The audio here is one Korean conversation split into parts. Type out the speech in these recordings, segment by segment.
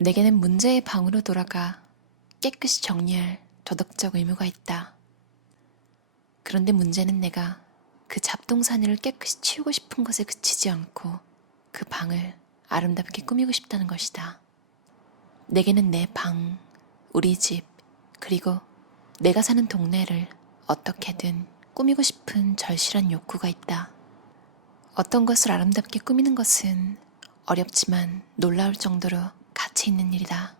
내게는 문제의 방으로 돌아가 깨끗이 정리할 도덕적 의무가 있다. 그런데 문제는 내가 그 잡동사니를 깨끗이 치우고 싶은 것에 그치지 않고 그 방을 아름답게 꾸미고 싶다는 것이다. 내게는 내 방, 우리 집, 그리고 내가 사는 동네를 어떻게든 꾸미고 싶은 절실한 욕구가 있다. 어떤 것을 아름답게 꾸미는 것은 어렵지만 놀라울 정도로 가치 있는 일이다.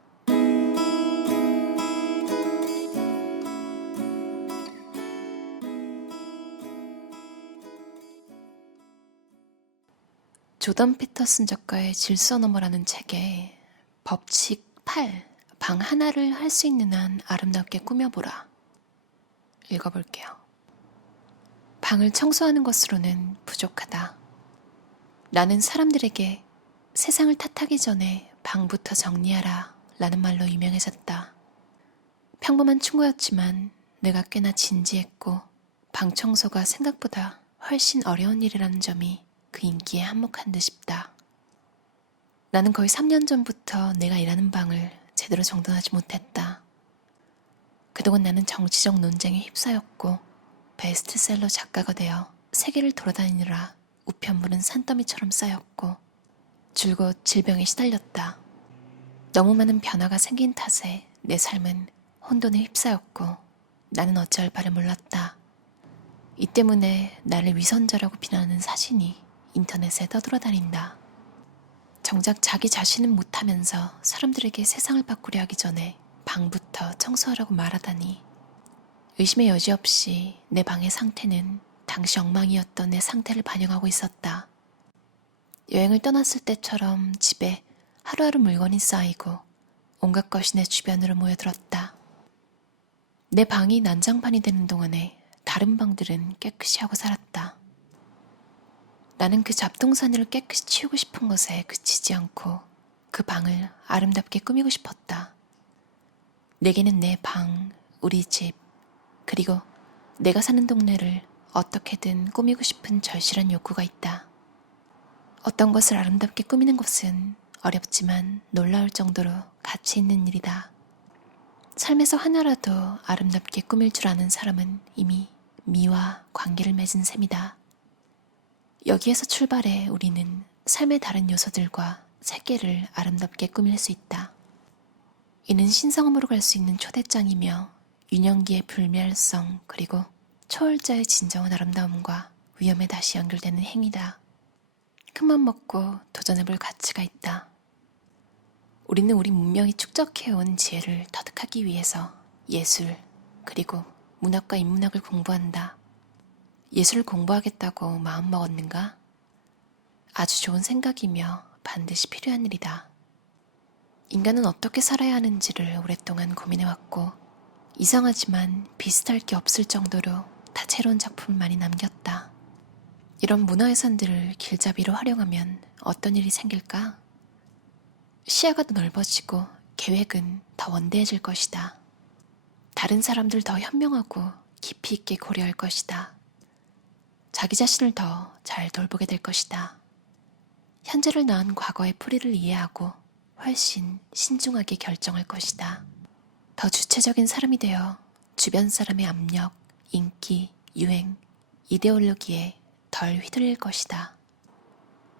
조던 피터슨 작가의 질서 너머라는 책에 법칙 8, 방 하나를 할 수 있는 한 아름답게 꾸며보라. 읽어볼게요. 방을 청소하는 것으로는 부족하다. 나는 사람들에게 세상을 탓하기 전에 방부터 정리하라 라는 말로 유명해졌다. 평범한 충고였지만 내가 꽤나 진지했고 방 청소가 생각보다 훨씬 어려운 일이라는 점이 그 인기에 한몫한 듯 싶다. 나는 거의 3년 전부터 내가 일하는 방을 제대로 정돈하지 못했다. 그동안 나는 정치적 논쟁에 휩싸였고 베스트셀러 작가가 되어 세계를 돌아다니느라 우편물은 산더미처럼 쌓였고 줄곧 질병에 시달렸다. 너무 많은 변화가 생긴 탓에 내 삶은 혼돈에 휩싸였고 나는 어찌할 바를 몰랐다. 이 때문에 나를 위선자라고 비난하는 사진이 인터넷에 떠돌아다닌다. 정작 자기 자신은 못하면서 사람들에게 세상을 바꾸려 하기 전에 방부터 청소하라고 말하다니. 의심의 여지 없이 내 방의 상태는 당시 엉망이었던 내 상태를 반영하고 있었다. 여행을 떠났을 때처럼 집에 하루하루 물건이 쌓이고 온갖 것이 내 주변으로 모여들었다. 내 방이 난장판이 되는 동안에 다른 방들은 깨끗이 하고 살았다. 나는 그 잡동사니를 깨끗이 치우고 싶은 것에 그치지 않고 그 방을 아름답게 꾸미고 싶었다. 내게는 내 방, 우리 집, 그리고 내가 사는 동네를 어떻게든 꾸미고 싶은 절실한 욕구가 있다. 어떤 것을 아름답게 꾸미는 것은 어렵지만 놀라울 정도로 가치 있는 일이다. 삶에서 하나라도 아름답게 꾸밀 줄 아는 사람은 이미 미와 관계를 맺은 셈이다. 여기에서 출발해 우리는 삶의 다른 요소들과 세계를 아름답게 꾸밀 수 있다. 이는 신성함으로 갈 수 있는 초대장이며 유년기의 불멸성 그리고 초월자의 진정한 아름다움과 위험에 다시 연결되는 행위다. 큰맘 먹고 도전해볼 가치가 있다. 우리는 우리 문명이 축적해온 지혜를 터득하기 위해서 예술 그리고 문학과 인문학을 공부한다. 예술을 공부하겠다고 마음먹었는가? 아주 좋은 생각이며 반드시 필요한 일이다. 인간은 어떻게 살아야 하는지를 오랫동안 고민해왔고 이상하지만 비슷할 게 없을 정도로 다채로운 작품을 많이 남겼다. 이런 문화유산들을 길잡이로 활용하면 어떤 일이 생길까? 시야가 더 넓어지고 계획은 더 원대해질 것이다. 다른 사람들 더 현명하고 깊이 있게 고려할 것이다. 자기 자신을 더 잘 돌보게 될 것이다. 현재를 낳은 과거의 뿌리를 이해하고 훨씬 신중하게 결정할 것이다. 더 주체적인 사람이 되어 주변 사람의 압력, 인기, 유행, 이데올로기에 덜 휘둘릴 것이다.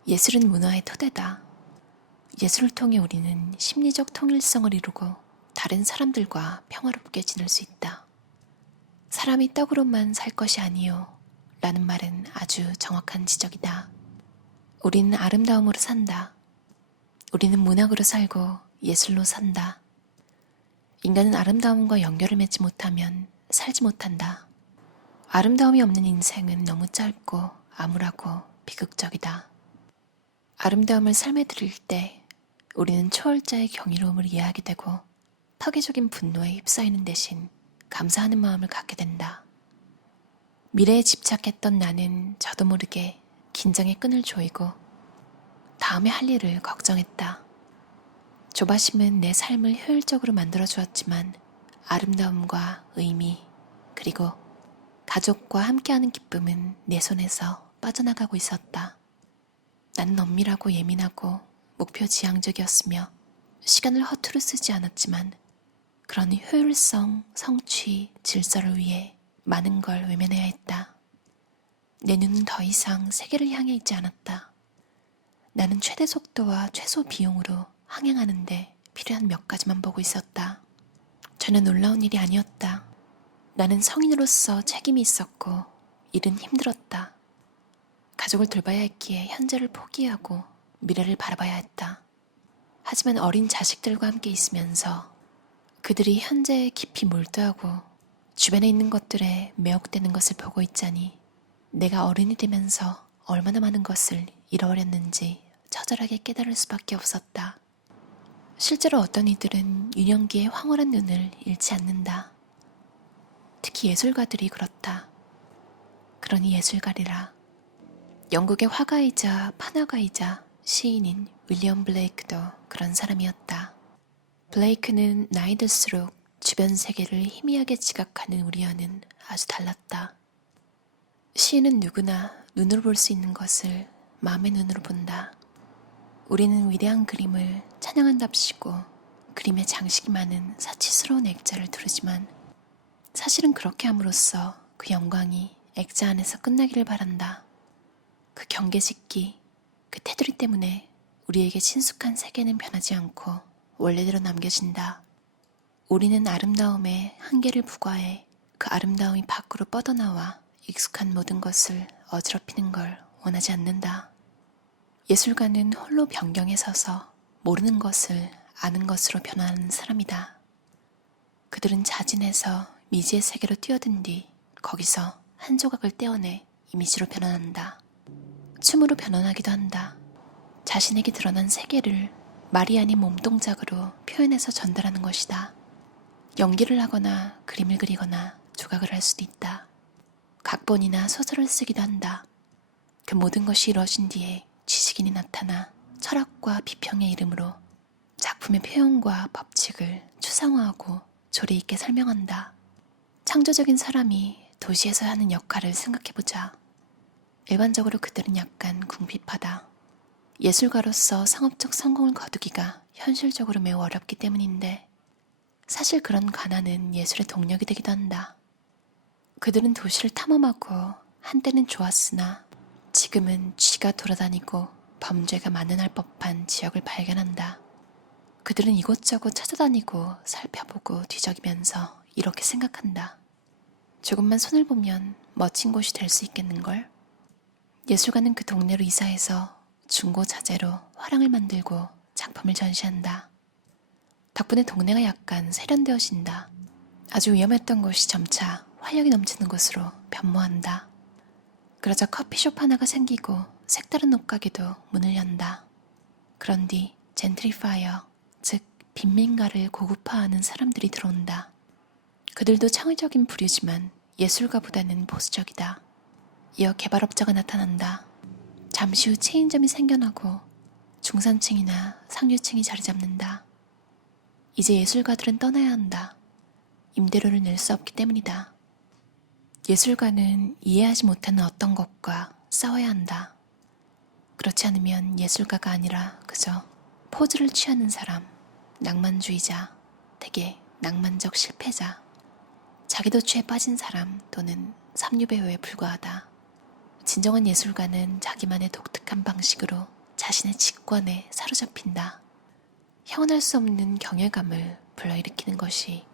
예술은 문화의 토대다. 예술을 통해 우리는 심리적 통일성을 이루고 다른 사람들과 평화롭게 지낼 수 있다. 사람이 떡으로만 살 것이 아니요 라는 말은 아주 정확한 지적이다. 우리는 아름다움으로 산다. 우리는 문학으로 살고 예술로 산다. 인간은 아름다움과 연결을 맺지 못하면 살지 못한다. 아름다움이 없는 인생은 너무 짧고 암울하고 비극적이다. 아름다움을 삶에 들일 때 우리는 초월자의 경이로움을 이해하게 되고 파괴적인 분노에 휩싸이는 대신 감사하는 마음을 갖게 된다. 미래에 집착했던 나는 저도 모르게 긴장의 끈을 조이고 다음에 할 일을 걱정했다. 조바심은 내 삶을 효율적으로 만들어주었지만 아름다움과 의미 그리고 가족과 함께하는 기쁨은 내 손에서 빠져나가고 있었다. 나는 엄밀하고 예민하고 목표 지향적이었으며 시간을 허투루 쓰지 않았지만 그런 효율성, 성취, 질서를 위해 많은 걸 외면해야 했다. 내 눈은 더 이상 세계를 향해 있지 않았다. 나는 최대 속도와 최소 비용으로 항행하는데 필요한 몇 가지만 보고 있었다. 전혀 놀라운 일이 아니었다. 나는 성인으로서 책임이 있었고 일은 힘들었다. 가족을 돌봐야 했기에 현재를 포기하고 미래를 바라봐야 했다. 하지만 어린 자식들과 함께 있으면서 그들이 현재에 깊이 몰두하고 주변에 있는 것들에 매혹되는 것을 보고 있자니 내가 어른이 되면서 얼마나 많은 것을 잃어버렸는지 처절하게 깨달을 수밖에 없었다. 실제로 어떤 이들은 유년기의 황홀한 눈을 잃지 않는다. 특히 예술가들이 그렇다. 그러니 예술가리라. 영국의 화가이자 판화가이자 시인인 윌리엄 블레이크도 그런 사람이었다. 블레이크는 나이 들수록 주변 세계를 희미하게 지각하는 우리와는 아주 달랐다. 시인은 누구나 눈으로 볼 수 있는 것을 마음의 눈으로 본다. 우리는 위대한 그림을 찬양한답시고 그림에 장식이 많은 사치스러운 액자를 두르지만 사실은 그렇게 함으로써 그 영광이 액자 안에서 끝나기를 바란다. 그 경계짓기, 그 테두리 때문에 우리에게 친숙한 세계는 변하지 않고 원래대로 남겨진다. 우리는 아름다움의 한계를 부과해 그 아름다움이 밖으로 뻗어나와 익숙한 모든 것을 어지럽히는 걸 원하지 않는다. 예술가는 홀로 변경에 서서 모르는 것을 아는 것으로 변화하는 사람이다. 그들은 자진해서 미지의 세계로 뛰어든 뒤 거기서 한 조각을 떼어내 이미지로 변환한다. 춤으로 변환하기도 한다. 자신에게 드러난 세계를 말이 아닌 몸동작으로 표현해서 전달하는 것이다. 연기를 하거나 그림을 그리거나 조각을 할 수도 있다. 각본이나 소설을 쓰기도 한다. 그 모든 것이 이루어진 뒤에 지식인이 나타나 철학과 비평의 이름으로 작품의 표현과 법칙을 추상화하고 조리 있게 설명한다. 창조적인 사람이 도시에서 하는 역할을 생각해보자. 일반적으로 그들은 약간 궁핍하다. 예술가로서 상업적 성공을 거두기가 현실적으로 매우 어렵기 때문인데 사실 그런 가난은 예술의 동력이 되기도 한다. 그들은 도시를 탐험하고 한때는 좋았으나 지금은 쥐가 돌아다니고 범죄가 만연할 법한 지역을 발견한다. 그들은 이곳저곳 찾아다니고 살펴보고 뒤적이면서 이렇게 생각한다. 조금만 손을 보면 멋진 곳이 될 수 있겠는걸? 예술가는 그 동네로 이사해서 중고 자재로 화랑을 만들고 작품을 전시한다. 덕분에 동네가 약간 세련되어진다. 아주 위험했던 곳이 점차 활력이 넘치는 곳으로 변모한다. 그러자 커피숍 하나가 생기고 색다른 옷가게도 문을 연다. 그런 뒤 젠트리파이어, 즉 빈민가를 고급화하는 사람들이 들어온다. 그들도 창의적인 부류지만 예술가보다는 보수적이다. 이어 개발업자가 나타난다. 잠시 후 체인점이 생겨나고 중산층이나 상류층이 자리 잡는다. 이제 예술가들은 떠나야 한다. 임대료를 낼 수 없기 때문이다. 예술가는 이해하지 못하는 어떤 것과 싸워야 한다. 그렇지 않으면 예술가가 아니라 그저 포즈를 취하는 사람, 낭만주의자, 되게 낭만적 실패자, 자기도취에 빠진 사람 또는 삼류배우에 불과하다. 진정한 예술가는 자기만의 독특한 방식으로 자신의 직관에 사로잡힌다. 형언할 수 없는 경외감을 불러일으키는 것이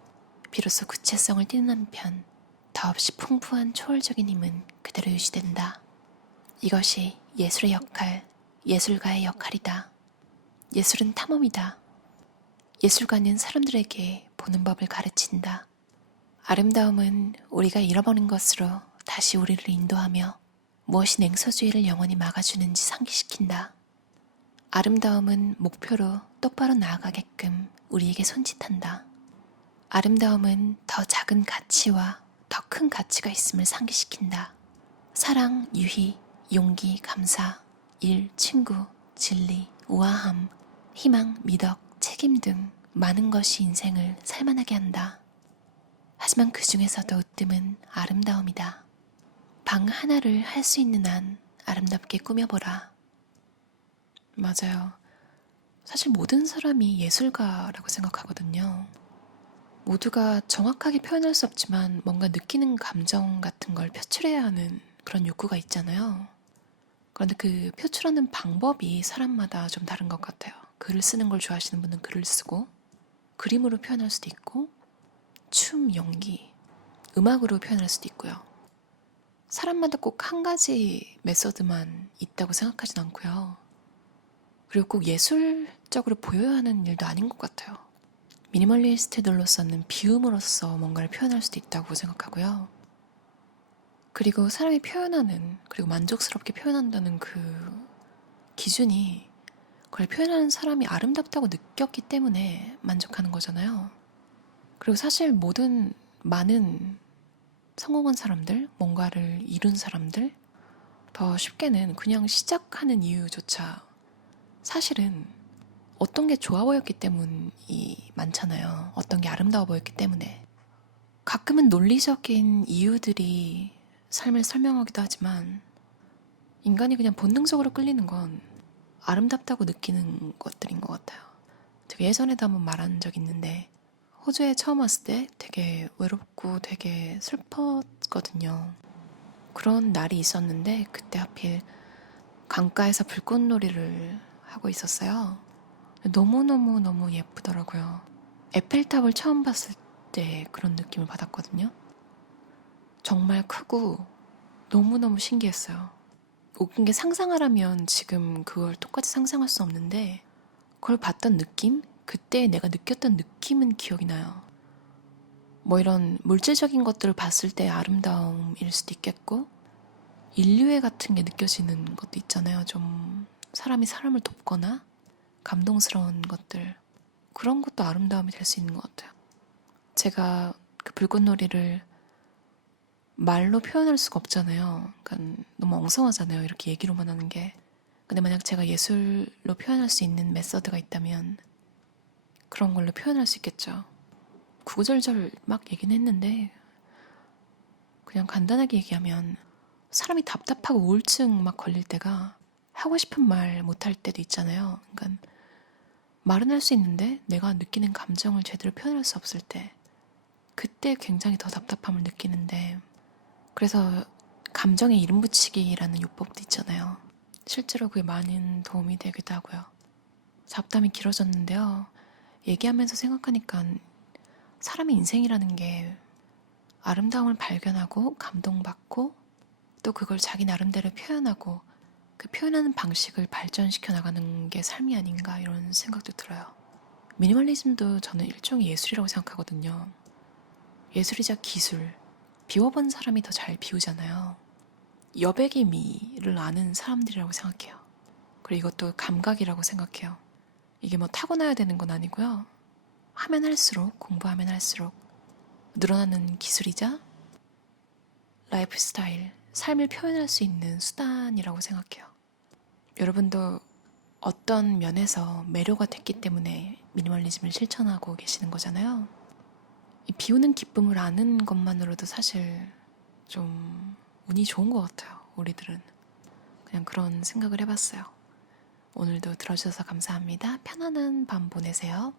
비로소 구체성을 띠는 한편 더없이 풍부한 초월적인 힘은 그대로 유지된다. 이것이 예술의 역할, 예술가의 역할이다. 예술은 탐험이다. 예술가는 사람들에게 보는 법을 가르친다. 아름다움은 우리가 잃어버린 것으로 다시 우리를 인도하며 무엇이 냉소주의를 영원히 막아주는지 상기시킨다. 아름다움은 목표로 똑바로 나아가게끔 우리에게 손짓한다. 아름다움은 더 작은 가치와 더 큰 가치가 있음을 상기시킨다. 사랑, 유희, 용기, 감사, 일, 친구, 진리, 우아함, 희망, 미덕, 책임 등 많은 것이 인생을 살만하게 한다. 하지만 그 중에서도 으뜸은 아름다움이다. 방 하나를 할 수 있는 한 아름답게 꾸며보라. 맞아요. 사실 모든 사람이 예술가라고 생각하거든요. 모두가 정확하게 표현할 수 없지만 뭔가 느끼는 감정 같은 걸 표출해야 하는 그런 욕구가 있잖아요. 그런데 그 표출하는 방법이 사람마다 좀 다른 것 같아요. 글을 쓰는 걸 좋아하시는 분은 글을 쓰고, 그림으로 표현할 수도 있고, 춤, 연기, 음악으로 표현할 수도 있고요. 사람마다 꼭 한 가지 메소드만 있다고 생각하진 않고요. 그리고 꼭 예술적으로 보여야 하는 일도 아닌 것 같아요. 미니멀리스트들로서는 비움으로써 뭔가를 표현할 수도 있다고 생각하고요. 그리고 사람이 표현하는, 그리고 만족스럽게 표현한다는 그 기준이 그걸 표현하는 사람이 아름답다고 느꼈기 때문에 만족하는 거잖아요. 그리고 사실 많은 성공한 사람들, 뭔가를 이룬 사람들, 더 쉽게는 그냥 시작하는 이유조차 사실은 어떤 게 좋아 보였기 때문이 많잖아요. 어떤 게 아름다워 보였기 때문에. 가끔은 논리적인 이유들이 삶을 설명하기도 하지만 인간이 그냥 본능적으로 끌리는 건 아름답다고 느끼는 것들인 것 같아요. 제가 예전에도 한번 말한 적이 있는데 호주에 처음 왔을 때 되게 외롭고 되게 슬펐거든요. 그런 날이 있었는데 그때 하필 강가에서 불꽃놀이를 하고 있었어요. 너무너무너무 예쁘더라고요. 에펠탑을 처음 봤을 때 그런 느낌을 받았거든요. 정말 크고 너무너무 신기했어요. 웃긴 게 상상하라면 지금 그걸 똑같이 상상할 수 없는데 그걸 봤던 느낌? 그때 내가 느꼈던 느낌은 기억이 나요. 뭐 이런 물질적인 것들을 봤을 때 아름다움일 수도 있겠고 인류애 같은 게 느껴지는 것도 있잖아요. 좀 사람이 사람을 돕거나 감동스러운 것들, 그런 것도 아름다움이 될 수 있는 것 같아요. 제가 그 불꽃놀이를 말로 표현할 수가 없잖아요. 그러니까 너무 엉성하잖아요. 이렇게 얘기로만 하는 게. 근데 만약 제가 예술로 표현할 수 있는 메서드가 있다면 그런 걸로 표현할 수 있겠죠. 구구절절 막 얘기는 했는데 그냥 간단하게 얘기하면 사람이 답답하고 우울증 막 걸릴 때가 하고 싶은 말 못할 때도 있잖아요. 그러니까 말은 할 수 있는데 내가 느끼는 감정을 제대로 표현할 수 없을 때 그때 굉장히 더 답답함을 느끼는데 그래서 감정에 이름 붙이기라는 요법도 있잖아요. 실제로 그게 많은 도움이 되기도 하고요. 잡담이 길어졌는데요. 얘기하면서 생각하니까 사람의 인생이라는 게 아름다움을 발견하고 감동받고 또 그걸 자기 나름대로 표현하고 그 표현하는 방식을 발전시켜 나가는 게 삶이 아닌가 이런 생각도 들어요. 미니멀리즘도 저는 일종의 예술이라고 생각하거든요. 예술이자 기술. 비워본 사람이 더 잘 비우잖아요. 여백의 미를 아는 사람들이라고 생각해요. 그리고 이것도 감각이라고 생각해요. 이게 뭐 타고나야 되는 건 아니고요. 하면 할수록, 공부하면 할수록 늘어나는 기술이자 라이프 스타일, 삶을 표현할 수 있는 수단이라고 생각해요. 여러분도 어떤 면에서 매료가 됐기 때문에 미니멀리즘을 실천하고 계시는 거잖아요. 이 비우는 기쁨을 아는 것만으로도 사실 좀 운이 좋은 것 같아요. 우리들은. 그냥 그런 생각을 해봤어요. 오늘도 들어주셔서 감사합니다. 편안한 밤 보내세요.